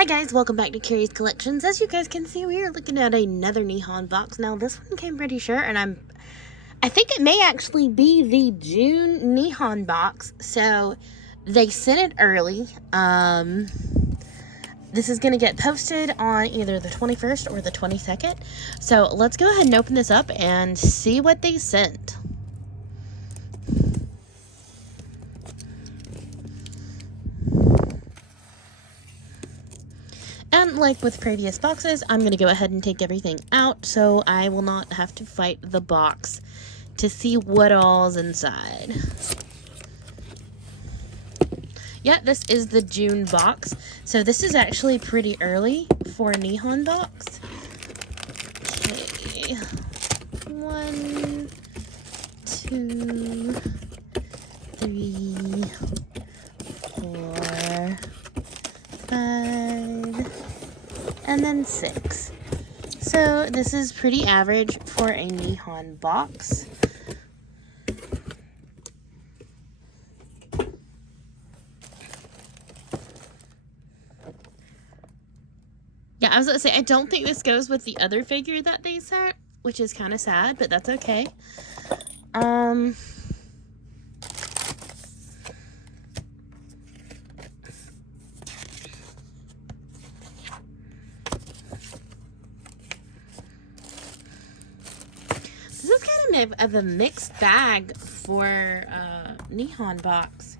Hi guys, welcome back to Curious Collections. As you guys can see, we are looking at another Nihon box. Now this one came pretty short, and I think it may actually be the June Nihon box. So they sent it early. This is going to get posted on either the 21st or the 22nd. So let's go ahead and open this up and see what they sent. And like with previous boxes, I'm going to go ahead and take everything out so I will not have to fight the box to see what all's inside. Yeah, this is the June box. So this is actually pretty early for a Nihon box. Okay. 1, 2, 3, 4, 5, and then 6. So this is pretty average for a Nihon box. Yeah, I was going to say, I don't think this goes with the other figure that they sent, which is kind of sad, but that's okay. This is kind of a mixed bag for Nihon box.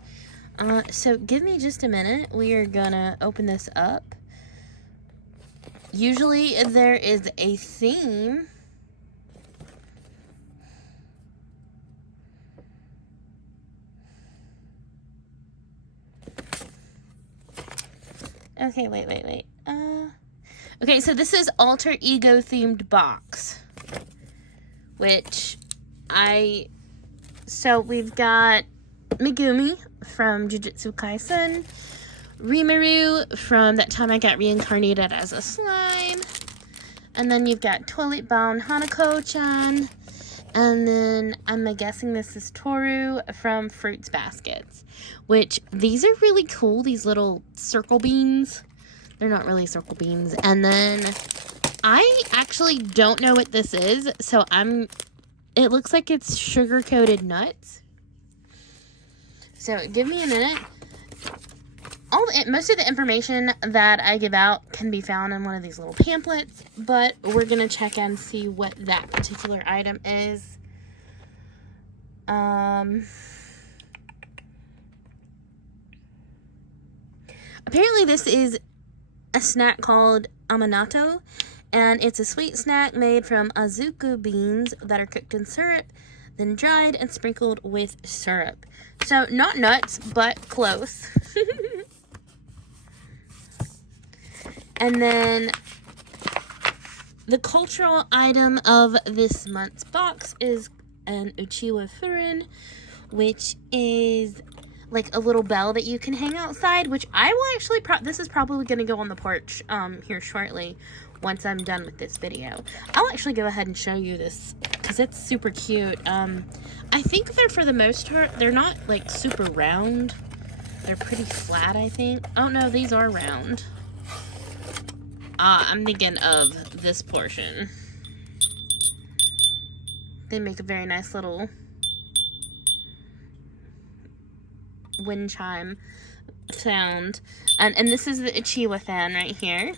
So give me just a minute. We are gonna open this up. Usually there is a theme. Okay, wait. Okay, so this is alter ego themed box. So we've got Megumi from Jujutsu Kaisen, Rimaru from That Time I Got Reincarnated as a Slime, and then you've got Toilet Bound Hanako-chan, and then I'm guessing this is Toru from Fruits Baskets, which these are really cool, these little circle beans. They're not really circle beans. And then I actually don't know what this is, so it looks like it's sugar-coated nuts. So give me a minute. Most of the information that I give out can be found in one of these little pamphlets, but we're going to check and see what that particular item is. Apparently this is a snack called Aminato, and it's a sweet snack made from azuku beans that are cooked in syrup, then dried and sprinkled with syrup. So not nuts, but close. And then the cultural item of this month's box is an uchiwa furin, which is like a little bell that you can hang outside, which I will actually, this is probably going to go on the porch here shortly once I'm done with this video. I'll actually go ahead and show you this because it's super cute. I think they're, for the most part, they're not like super round. They're pretty flat, I think. Oh no, these are round. I'm thinking of this portion. They make a very nice little wind chime sound. And this is the Uchiwa fan right here.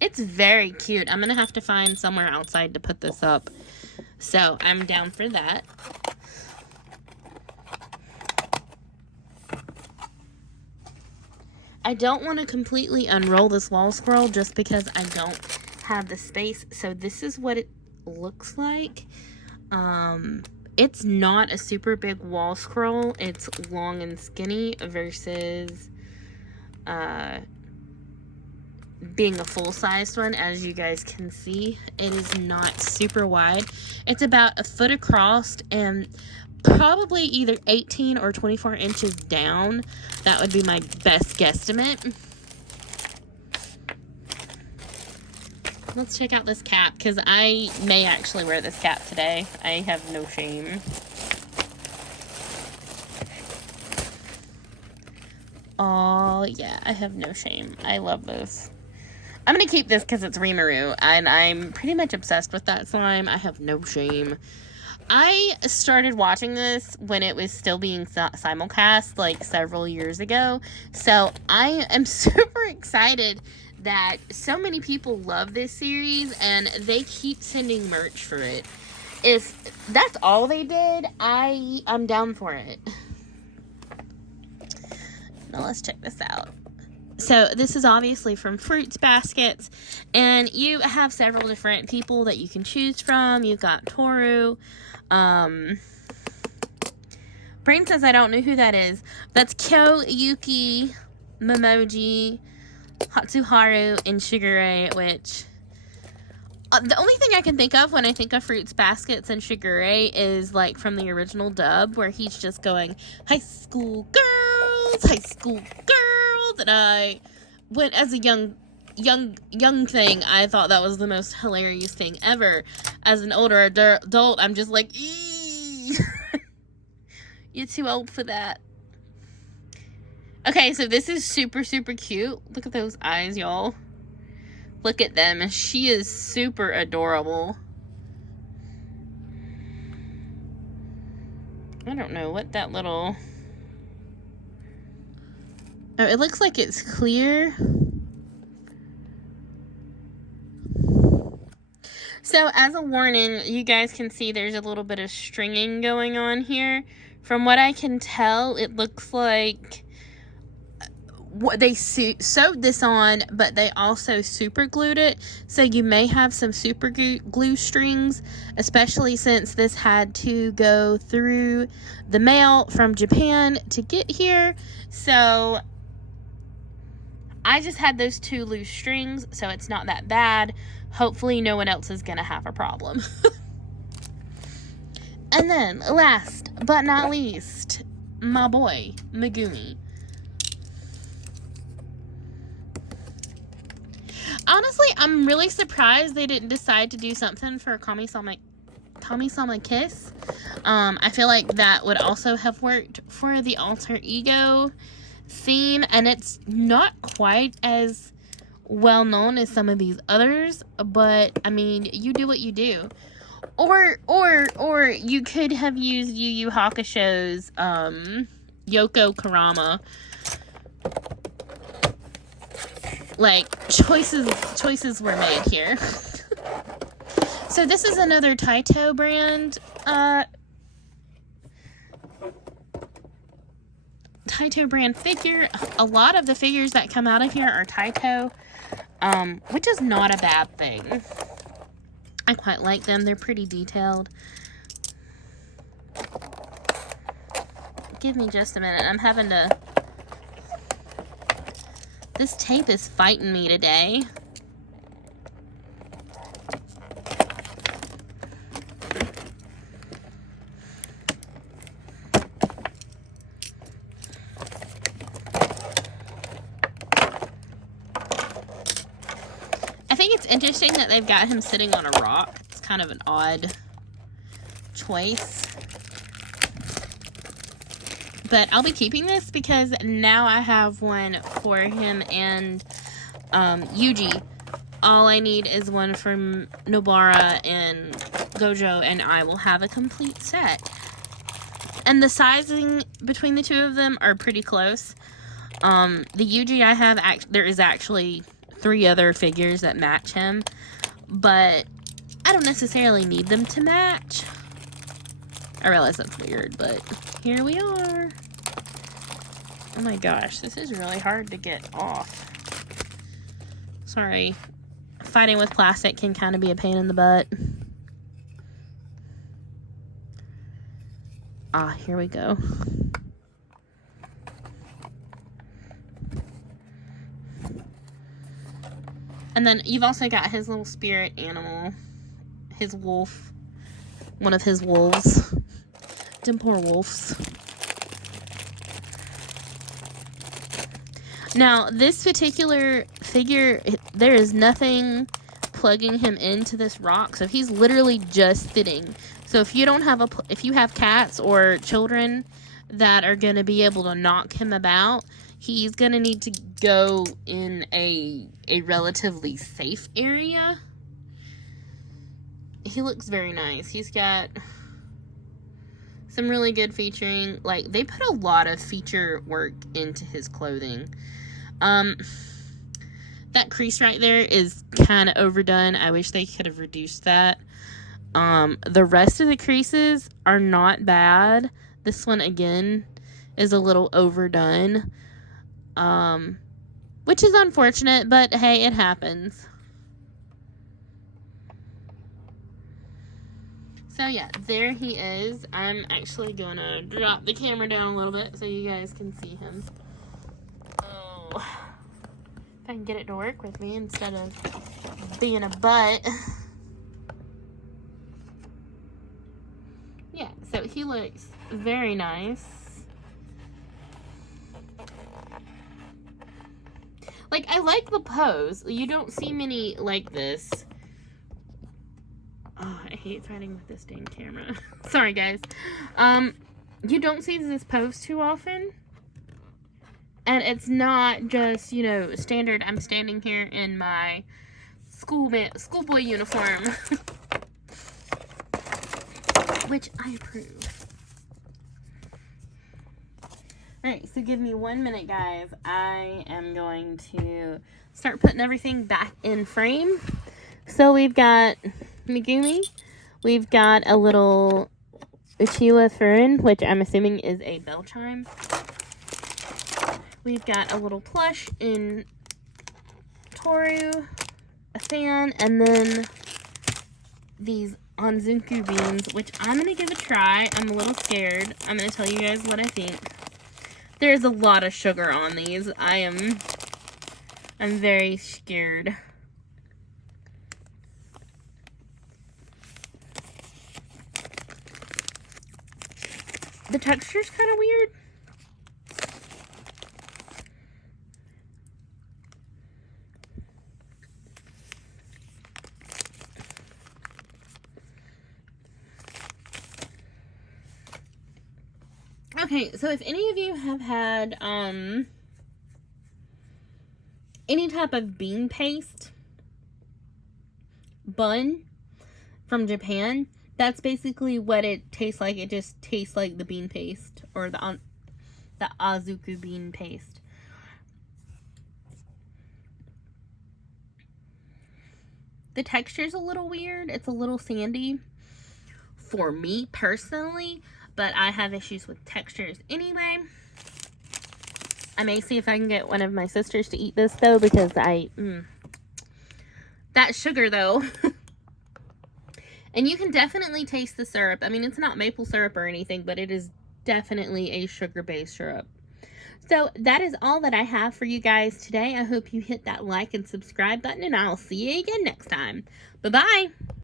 It's very cute. I'm gonna have to find somewhere outside to put this up. So I'm down for that. I don't want to completely unroll this wall scroll just because I don't have the space. So this is what it looks like. It's not a super big wall scroll. It's long and skinny versus being a full-sized one. As you guys can see, it is not super wide. It's about a foot across and probably either 18 or 24 inches down. That would be my best guesstimate. Let's check out this cap, because I may actually wear this cap today. I have no shame. Oh, yeah, I have no shame. I love those. I'm going to keep this because it's Rimaru, and I'm pretty much obsessed with that slime. I have no shame. I started watching this when it was still being simulcast, like, several years ago. So, I am super excited that so many people love this series, and they keep sending merch for it. If that's all they did, I'm down for it. Now let's check this out. So this is obviously from Fruits Baskets, and you have several different people that you can choose from. You've got Toru. Brain says I don't know who that is. That's Kyo, Yuki, Momoji, Hatsuharu, and Shigure, which... the only thing I can think of when I think of Fruits Baskets and Shigure is, like, from the original dub, where he's just going, high school girls, and I went as a young thing, I thought that was the most hilarious thing ever. As an older adult, I'm just like, eee! You're too old for that. Okay, so this is super, super cute. Look at those eyes, y'all. Look at them. She is super adorable. I don't know what that little... Oh, it looks like it's clear. So, as a warning, you guys can see there's a little bit of stringing going on here. From what I can tell, it looks like they sewed this on, but they also super glued it. So you may have some super glue strings, especially since this had to go through the mail from Japan to get here. So I just had those 2 loose strings, so it's not that bad. Hopefully no one else is gonna have a problem. And then, last but not least, my boy, Megumi. Honestly, I'm really surprised they didn't decide to do something for Kami-sama Kiss. I feel like that would also have worked for the alter ego theme, and it's not quite as well known as some of these others, but I mean, you do what you do. Or you could have used Yu Yu Hakusho's Yoko Karama. Like, choices were made here. So this is another Taito brand figure. A lot of the figures that come out of here are Taito, which is not a bad thing. I quite like them. They're pretty detailed. Give me just a minute. I'm having to... This tape is fighting me today. I think it's interesting that they've got him sitting on a rock. It's kind of an odd choice. But I'll be keeping this because now I have one for him and Yuji. All I need is one from Nobara and Gojo, and I will have a complete set. And the sizing between the 2 of them are pretty close. The Yuji I have, there is actually 3 other figures that match him, but I don't necessarily need them to match. I realize that's weird, but here we are. Oh my gosh, this is really hard to get off. Sorry. Fighting with plastic can kind of be a pain in the butt. Ah, here we go. And then you've also got his little spirit animal. His wolf. One of his wolves. Them poor wolves. Now, this particular figure, there is nothing plugging him into this rock, so he's literally just sitting. So if you don't have if you have cats or children that are going to be able to knock him about. He's going to need to go in a relatively safe area. He looks very nice. He's got some really good featuring. Like, they put a lot of feature work into his clothing. That crease right there is kind of overdone. I wish they could have reduced that. The rest of the creases are not bad. This one, again, is a little overdone. Which is unfortunate, but hey, it happens. So yeah, there he is. I'm actually gonna drop the camera down a little bit so you guys can see him. Oh, if I can get it to work with me instead of being a butt. Yeah, so he looks very nice. Like, I like the pose. You don't see many like this. Oh, I hate fighting with this dang camera. Sorry, guys. You don't see this pose too often. And it's not just, you know, standard, I'm standing here in my schoolboy uniform. Which I approve. Alright, so give me 1 minute, guys. I am going to start putting everything back in frame. So we've got Megumi. We've got a little Uchiwa Furin, which I'm assuming is a bell chime. We've got a little plush in Toru, a fan, and then these Onzunku beans, which I'm going to give a try. I'm a little scared. I'm going to tell you guys what I think. There's a lot of sugar on these. I'm very scared. The texture's kind of weird. Okay, so if any of you have had any type of bean paste bun from Japan, that's basically what it tastes like. It just tastes like the bean paste, or the Azuku bean paste. The texture's a little weird. It's a little sandy for me personally, but I have issues with textures anyway. I may see if I can get one of my sisters to eat this, though, because that sugar, though. And you can definitely taste the syrup. I mean, it's not maple syrup or anything, but it is definitely a sugar-based syrup. So that is all that I have for you guys today. I hope you hit that like and subscribe button, and I'll see you again next time. Bye-bye.